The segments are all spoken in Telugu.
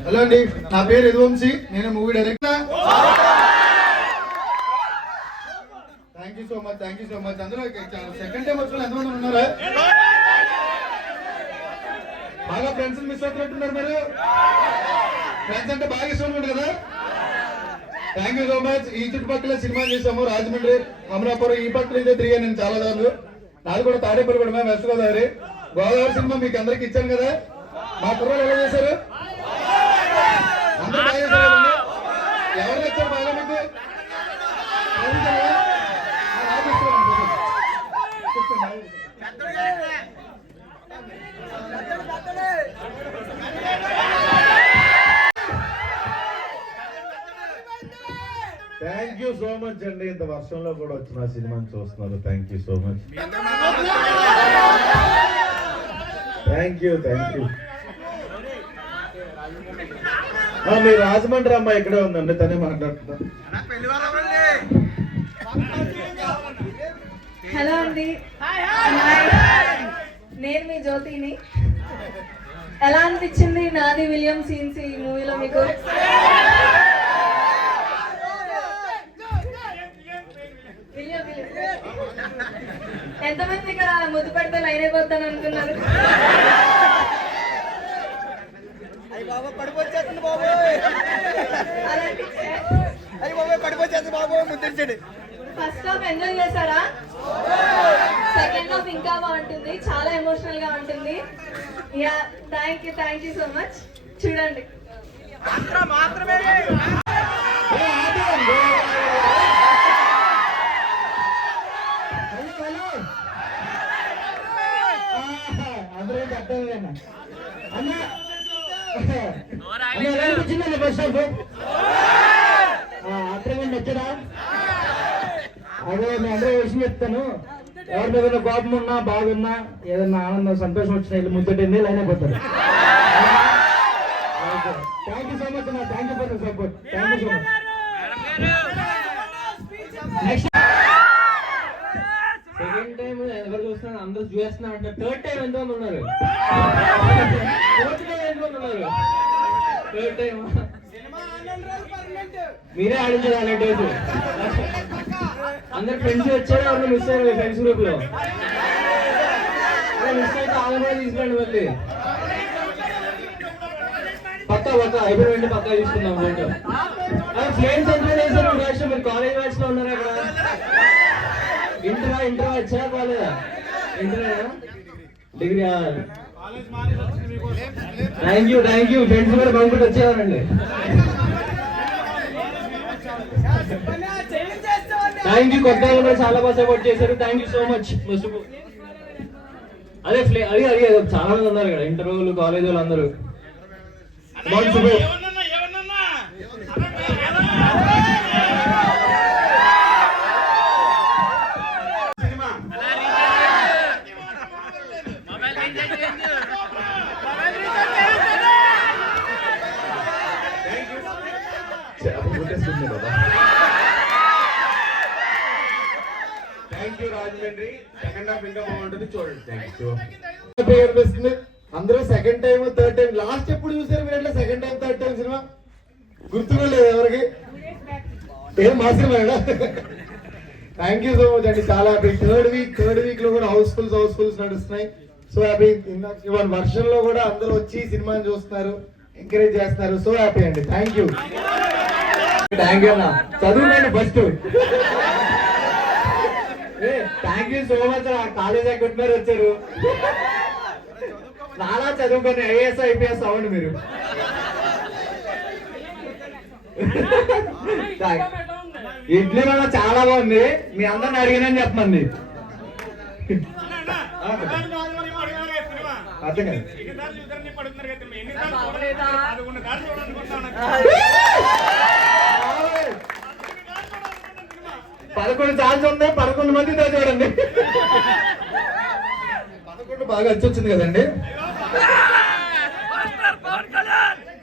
హలో అండి నా పేరు యదువంశీ నేను movie director thank you so much thank you so much అందరూ సెకండ్ టైం వచ్చిన ఎంతమంది ఉన్నారా? బాగా ఫ్రెండ్స్ మిస్ అవుతున్నట్టున్నారు మీరు. ఫ్రెండ్స్ అంటే బాగా ఇష్టం ఉంటుంది కదా? థ్యాంక్ యూ సో మచ్ ఈ చుట్టుపక్కల సినిమా చేసాము. రాజమండ్రి అమరాపురం ఈ పక్కన అయితే తిరిగాను నేను చాలా సార్లు. నాది కూడా తాడేపల్లి కూడా మేము వెస్ట్ గోదావరి గోదావరి సినిమా మీకు అందరికి ఇచ్చాను కదా. మా కుర్రాలు ఎలా చేశారు? అందరూ బాగా చేశారు? ఎవరు నచ్చారు బాగా మీకు. థ్యాంక్ యూ సో మచ్ అండి. ఇంత వర్షంలో కూడా వచ్చిన సినిమాని చూస్తున్నారు. Thank you so much thank you thank you మీ రాజమండ్రి అమ్మాయి ఇక్కడే ఉందండి తనే మాట్లాడుతున్నా హలో అండి. నేను మీ జ్యోతిని. ఎలా అనిపించింది నాది విలియం సీన్స్ ఈ మూవీలో మీకు విలియం, విలియం. ఎంతమంది ఇక్కడ ముద్దు పెడితే లైన్ అయిపోతాను బాబు పడిపోతుంది బాబు అయ్యి బాబు పడిపోతుంది బాబు ఫస్ట్ హాఫ్ ఎంజాయ్ చేశారా? సెకండ్ హాఫ్ ఇంకా బాగుంటుంది చాలా ఎమోషనల్గా ఉంటుంది. Yeah thank you thank you so much చూడండి. అందరూ చెప్తాను అన్న అన్న అక్కడ నచ్చడా? అదే నేను అందరూ విషయం చెప్తాను. ఎవరి మీద కోపం ఉన్నా బాగున్నా ఏదన్నా ఆనందం సంతోషం వచ్చినా వెళ్ళి ముద్దటింది లైన్ అయిపోతారు థ్యాంక్ యూ సో మచ్ అన్న. Thank you for the support thank you so much next second time ఎవరు చూస్తున్నారు అందరూ చూస్తున్నా అంటే థర్డ్ టైం ఎంతమంది ఉన్నారు? ఫోర్త్ టైం ఉన్నారు? థర్డ్ టైం మీరే ఆడించారు హండ్రెడ్ డేస్ అందరు ఫ్రెండ్స్ వచ్చారు? అందరూ మిస్ అయ్యారు ఫ్రెండ్స్ గ్రూప్లో? మిస్ అయితే వాళ్ళ కూడా తీసుకురండి మళ్ళీ. పక్కా పక్క అయిపోయి వెంటనే పక్కా తీసుకుందాం ఫోటో ఫ్రెండ్స్ ఎంత చేశారు మీరు కాలేజ్ బ్యాచ్లో ఉన్నారు అక్కడ ఇంటరా ఇంటరా వచ్చా కాలేదా degree thank you thank you. Friends కూడా బంకుట్ వచ్చేవారండి. థ్యాంక్ యూ కొత్త చాలా బాగా సపోర్ట్ చేశారు. థ్యాంక్ యూ సో మచ్ ముసుగు. అది అది అది చాలా మంది ఉన్నారు కదా ఇంటర్ వాళ్ళు కాలేజ్ వాళ్ళు అందరూ. సెకండ్ హాఫ్ ఇంకా బాగుంటుంది చూడండి. థ్యాంక్ యూ అనిపిస్తుంది అందరూ second time third time last ఎప్పుడు చూసారు మీరు అట్లా సెకండ్ టైం థర్డ్ టైం సినిమా? గుర్తుగా లేదు ఎవరికి? ఏం మా సినిమా థ్యాంక్ యూ సో మచ్ అండి. చాలా హ్యాపీ థర్డ్ వీక్ థర్డ్ వీక్లో కూడా హౌస్ఫుల్స్ హౌస్ఫుల్స్ నడుస్తున్నాయి. సో హ్యాపీ ఇవాళ వర్షంలో కూడా అందరూ వచ్చి సినిమాని చూస్తున్నారు ఎంకరేజ్ చేస్తున్నారు. సో హ్యాపీ అండి. థ్యాంక్ యూ థ్యాంక్ యూ అన్న. చదువుకోండి first thank you so much college ఎక్కడ వచ్చారు. చాలా చదువుకొని ఐఏఎస్ ఐపీఎస్ అవ్వండి మీరు. ఇడ్లీ వల్ల చాలా బాగుంది. మీ అందరిని అడిగినని చెప్పమంది అర్థం కాదు పదకొండు ఛాన్స్ ఉంది పదకొండు మందితో చూడండి. పదకొండు బాగా వచ్చి వచ్చింది కదండి.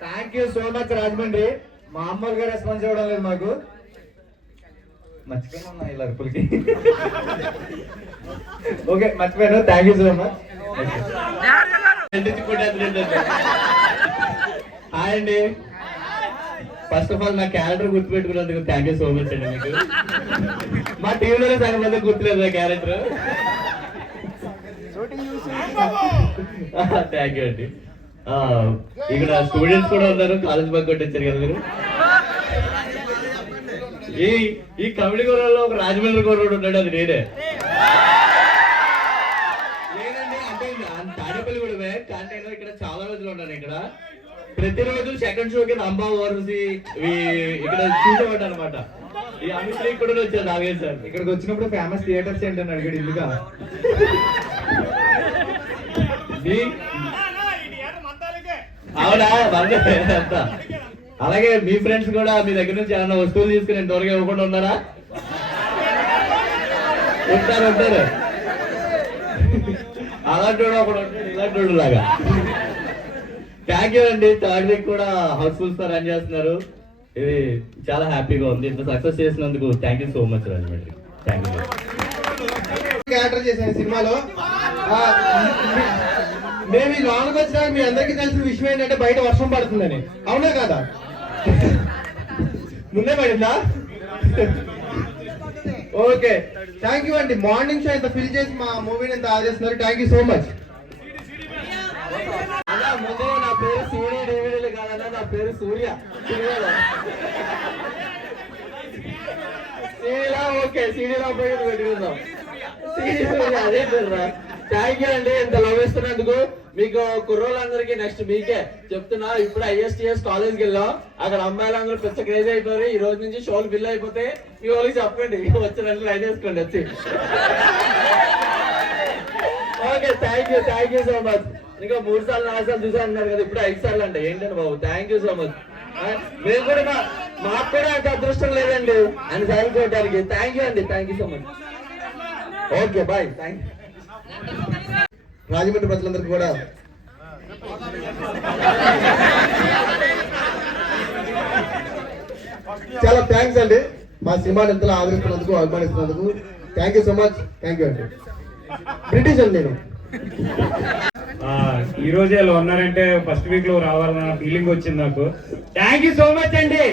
Thank you so much Rajahmundry. మా అమ్మగారు రెస్పాన్స్ ఇవ్వడం లేదు మాకు. మర్చిపోయినా ఇలా అరుపులకి. ఓకే మర్చిపోయాను thank you so much hi అండి. ఫస్ట్ ఆఫ్ ఆల్ నా క్యారెక్టర్ గుర్తుపెట్టుకున్నందుకు థ్యాంక్ యూ సో మచ్ అండి మీకు. మా టీవీలో సగం మంది గుర్తులేదు నా క్యారెక్టర్ థ్యాంక్ యూ అండి. ఆ, ఇక్కడ స్టూడెంట్స్ కూడా ఉన్నారు కాలేజ్ బాగా కొట్టించారు కదా మీరు. ఈ ఈ కమిటీ కూరలో ఒక రాజమండ్రి కూరడు ఉన్నాడు అది నేనే. లేదండి అంటే తాడేపల్లి కూడా కానీ నేను ఇక్కడ చాలా రోజులు ఉన్నాను ఇక్కడ. ప్రతిరోజు సెకండ్ షో కి అంబా ఓవర్సి ఇక్కడ చూసేవాడు అనమాట ఈ అమిత్రి కూడా వచ్చారు నాగేష్ సార్. ఇక్కడికి వచ్చినప్పుడు ఫేమస్ థియేటర్స్ ఏంటని అడిగాడు ఇల్లుగా అవునా? అంతా. అలాగే మీ ఫ్రెండ్స్ కూడా మీ దగ్గర నుంచి ఏమైనా వస్తువులు తీసుకుని ఇంతవరకు ఇవ్వకుండా ఉన్నారా? ఉంటారు ఉంటారు. అలాంటి వాడు ఒకడు ఉంటాడు ఇలాంటి వాడు లాగా. థ్యాంక్ యూ అండి. థర్డ్ వీక్ కూడా హౌస్ఫుల్స్తో రన్ చేస్తున్నారు. ఇది చాలా హ్యాపీగా ఉంది. ఇంత సక్సెస్ చేసినందుకు thank you so much Rajahmundry thank you character చేశాను సినిమాలో మేము ఈ లోనకి వచ్చినాక మీ అందరికీ తెలిసిన విషయం ఏంటంటే బయట వర్షం పడుతుందని. అవునా కదా? ముందే పడిందా? ఓకే. థ్యాంక్ యూ అండి. మార్నింగ్ షో ఇంత ఫిల్ చేసి మా మూవీని ఇంత ఆదరిస్తున్నారు థ్యాంక్ యూ సో మచ్ అలా ముందు నా పేరు సూర్య డివిడీలు కాదన్నా నా పేరు సూర్య. సీడీలా ఓకే సీడీలా పోయి పెట్టుకుందాం సీడీ సూర్య అదే పేరు థ్యాంక్ యూ అండి ఇంత లవ్ ఇస్తున్నందుకు. మీకు కుర్రోళ్ళందరికీ నెక్స్ట్ మీకే చెప్తున్నా. ఇప్పుడు ఐఎస్టిఎస్ కాలేజ్కి వెళ్ళాం. అక్కడ అమ్మాయిలందరూ పెద్ద క్రేజ్ అయిపోయారు. ఈ రోజు నుంచి షోలు బిల్ అయిపోతే మీ వాళ్ళకి చెప్పండి. వచ్చినట్లు లైన్ వేసుకోండి వచ్చి. Okay thank you thank you so much ఇంకా మూడు సార్లు నాలుగు సార్లు చూసా అన్నారు కదా ఇప్పుడు ఐదు సార్లు అంట. ఏంటండి బాబు థ్యాంక్ యూ సో మచ్ మేము కూడా మా మాకు కూడా అంత అదృష్టం లేదండి. అని సైన్ కొట్టడానికి థ్యాంక్ యూ అండి thank you so much okay bye thank Rajahmundry ప్రజలందరికీ కూడా. చాలా థ్యాంక్స్ అండి. మా సినిమాని ఎంతలా ఆదరిస్తున్నందుకు అభిమానిస్తున్నందుకు. Thank you so much thank you అండి. బ్రిటిష్ అండి నేను. ఈ రోజే ఇలా ఉన్నారంటే ఫస్ట్ వీక్లో రావాలన్న ఫీలింగ్ వచ్చింది నాకు. థ్యాంక్ యూ సో మచ్ అండి.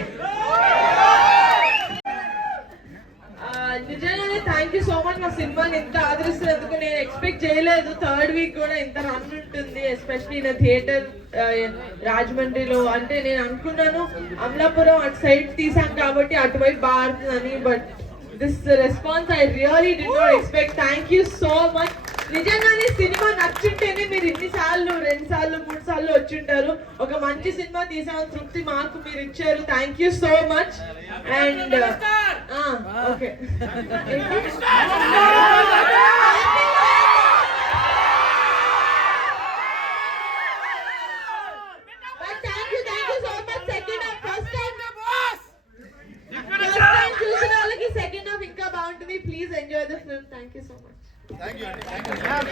నిజంగానే థ్యాంక్ యూ సో మచ్ మా సినిమాని ఇంత ఆదరిస్తున్నందుకు నేను ఎక్స్పెక్ట్ చేయలేదు. థర్డ్ వీక్ కూడా ఇంత రన్ ఉంటుంది ఎస్పెషలీ నా థియేటర్ రాజమండ్రిలో. అంటే నేను అనుకున్నాను అమలాపురం అటు సైడ్ తీసాం కాబట్టి అటువైపు బాగా ఆడుతుందని but this response I really did not expect thank you so much నిజంగానే సినిమా నచ్చుంటేనే మీరు ఇన్ని సార్లు రెండు సార్లు మూడు సార్లు వచ్చింటారు. ఒక మంచి సినిమా తీసామని తృప్తి మాకు మీరు ఇచ్చారు. Thank you so much and okay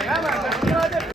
Hemen, müsaade.